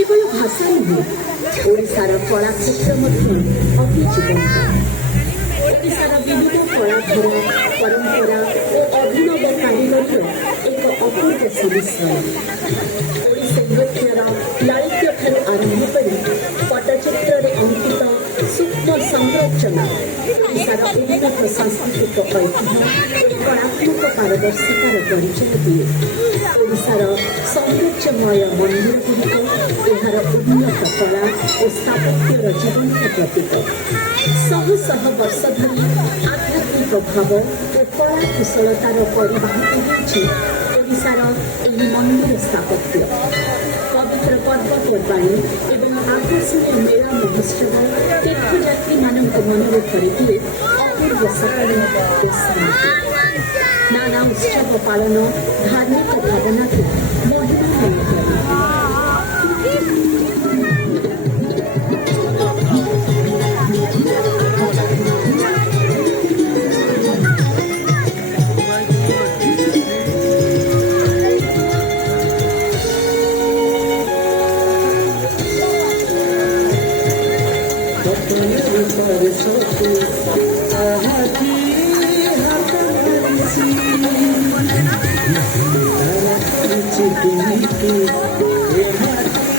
केवल भाषा नुहे ओडिशार कला क्षेत्र अति जीवंत ओडिशार विविध कलाधारा परंपरा और अभिनव कारीगर एक अपूर्व समिश्रण ओडिशा नृत्यर लालित्य ठारू आरंभ कर पटचित्र अंकित सूक्ष्म संरचना ओडिशार उन्नत सांस्कृतिक ऐतिह्य कलात्मक पारदर्शितार परिचय दिए ओडिशार सौंदर्यमय मंदिरगुड़िक एहार उन्नत कला और स्थापत्यर जीवंत प्रतीक शह शह वर्ष धरी आध्यात्मिक भाव और कला कुशलतार परिवाहित होइछि ओडिशार एही मंदिर स्थापत्य पवित्र पर्वपर्वाणी एवं आकर्षणीय मेला महोत्सव तीर्थयात्री मानक मनरे भरिदिए अपूर्व सकाल और शांति नाना उत्सव पालन धार्मिक भावना महिमा Thank you.